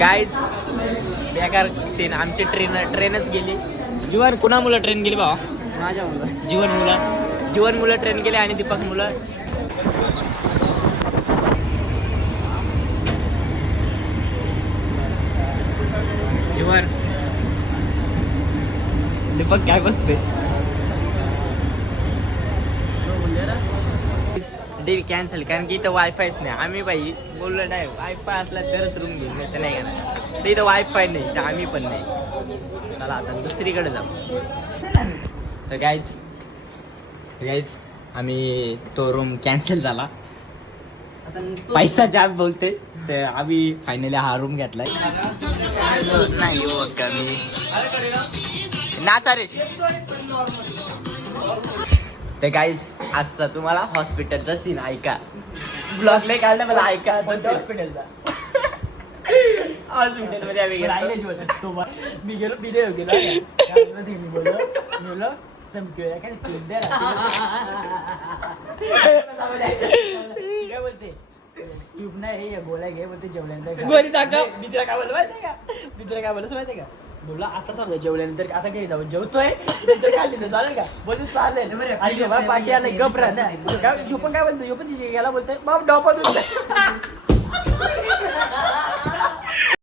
Guys बेकार scene. आमची ट्रेनच गेली. जीवन कुणा मुलं ट्रेन गेली भावा? माझ्या मुलं. जीवन मुलं ट्रेन गेली आणि दीपक मुलं. जीवन दीपक काय बघतोय? डील कॅन्सल कारण की इथं वायफायच नाही. आम्ही बाई बोललो नाही वायफाय असला तरच रूम घेऊन नाही तर नाही का. तर इथं वायफाय नाही तर आम्ही पण नाही. चला आता दुसरीकडे जाऊ. तर गाईज आम्ही तो रूम कॅन्सल झाला. पैसा जाब बोलते तर आम्ही फायनली हा रूम घेतलाय. नाही हो कमी नाचा रे. तर गाईज आजचा तुम्हाला हॉस्पिटलचा सीन ऐका. ब्लॉग लय काढला मला ऐका. हॉस्पिटलचा हॉस्पिटलमध्ये आम्ही गेलो. मी गेलो बोललो चमकी काय बोलते ट्यूब नाही हे गोळ्या घे बोलते जेवल्यानंतर गोळी दाखव. मी तिला काय बोलतो माहिती का बोलला आता समजा जेवल्यानंतर आता काही जाऊ जेवतोय नंतर खाल्ली तर चालेल का बोलतो चालेल. आणि पाठी आला गप राहा ना. यो पण काय बोलतो यो पण तिथे गेला बोलतोय बाप डॉपा